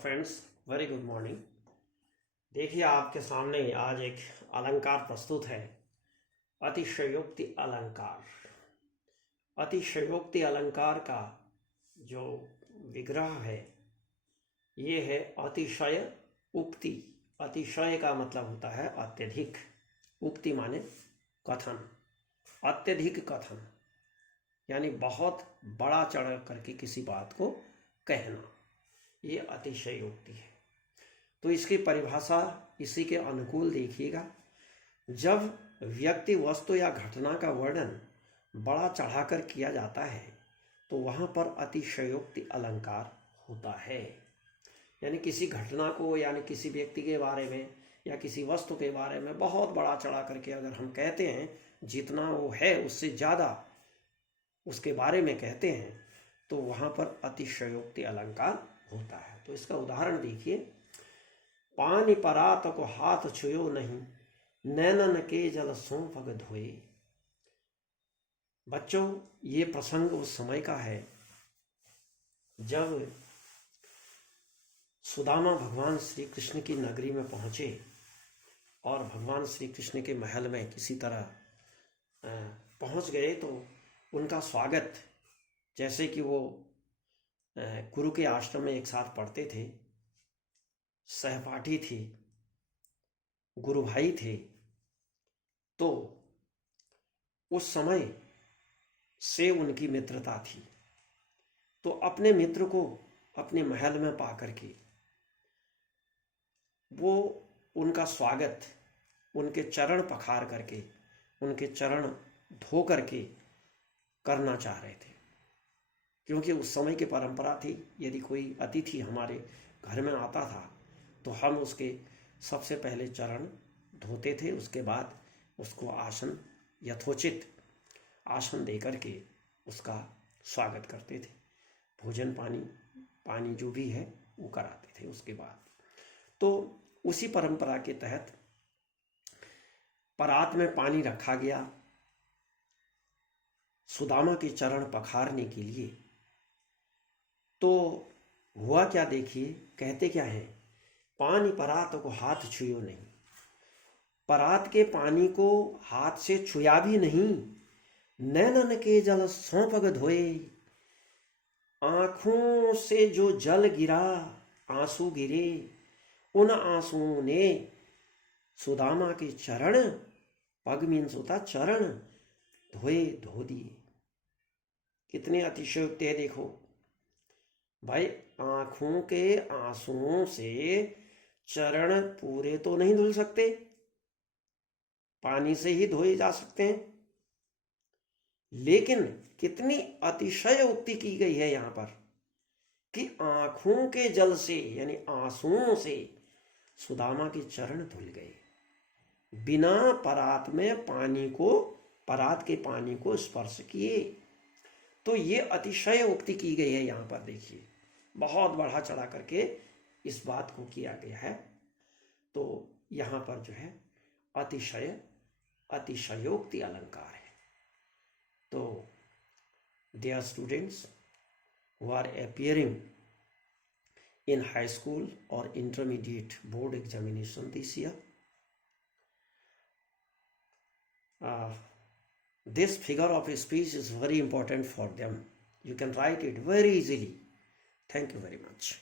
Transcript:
Friends, very good morning. देखिए, आपके सामने आज एक अलंकार प्रस्तुत है। अतिशयोक्ति अलंकार। अतिशयोक्ति अलंकार का जो विग्रह है ये है अतिशय उक्ति। अतिशय का मतलब होता है अत्यधिक, उक्ति माने कथन, अत्यधिक कथन यानी बहुत बड़ा चढ़ करके किसी बात को कहना, ये अतिशयोक्ति है। तो इसकी परिभाषा इसी के अनुकूल देखिएगा। जब व्यक्ति, वस्तु या घटना का वर्णन बड़ा चढ़ाकर किया जाता है तो वहाँ पर अतिशयोक्ति अलंकार होता है। यानी किसी घटना को, यानी किसी व्यक्ति के बारे में या किसी वस्तु के बारे में बहुत बड़ा चढ़ा करके अगर हम कहते हैं, जितना वो है उससे ज़्यादा उसके बारे में कहते हैं, तो वहाँ पर अतिशयोक्ति अलंकार होता है। तो इसका उदाहरण देखिए। पानी परात को हाथ छुयो नहीं, नैनन के जल सों पग धोए। बच्चों, ये प्रसंग उस समय का है जब सुदामा भगवान श्री कृष्ण की नगरी में पहुंचे और भगवान श्री कृष्ण के महल में किसी तरह पहुंच गए तो उनका स्वागत, जैसे कि वो गुरु के आश्रम में एक साथ पढ़ते थे, सहपाठी थे, गुरु भाई थे, तो उस समय से उनकी मित्रता थी। तो अपने मित्र को अपने महल में पा करके वो उनका स्वागत उनके चरण पखार करके, उनके चरण धो करके करना चाह रहे थे। क्योंकि उस समय की परंपरा थी, यदि कोई अतिथि हमारे घर में आता था तो हम उसके सबसे पहले चरण धोते थे, उसके बाद उसको आसन, यथोचित आसन दे करके उसका स्वागत करते थे। भोजन पानी जो भी है वो कराते थे उसके बाद। तो उसी परंपरा के तहत परात में पानी रखा गया सुदामा के चरण पखारने के लिए। तो हुआ क्या देखिए, कहते क्या है, पानी परात को हाथ छुयो नहीं। परात के पानी को हाथ से छुया भी नहीं। नैनन के जल सों पग धोए। आंखों से जो जल गिरा, आंसू गिरे, उन आंसुओं ने सुदामा के चरण, पग मीन्स होता चरण, धो दिए। कितने अतिशयोक्ति है देखो भाई। आंखों के आंसुओं से चरण पूरे तो नहीं धुल सकते, पानी से ही धोए जा सकते हैं, लेकिन कितनी अतिशयोक्ति की गई है यहाँ पर कि आंखों के जल से यानी आंसुओं से सुदामा के चरण धुल गए, बिना परात में पानी को, परात के पानी को स्पर्श किए। तो ये अतिशयोक्ति की गई है यहाँ पर। देखिए, बहुत बढ़ा चढ़ा करके इस बात को किया गया है। तो यहाँ पर जो है अतिशयोक्ति अलंकार है। तो dear students who are appearing in high school or intermediate board examination this year, this figure of speech is very important for them. You can write it very easily. Thank you very much.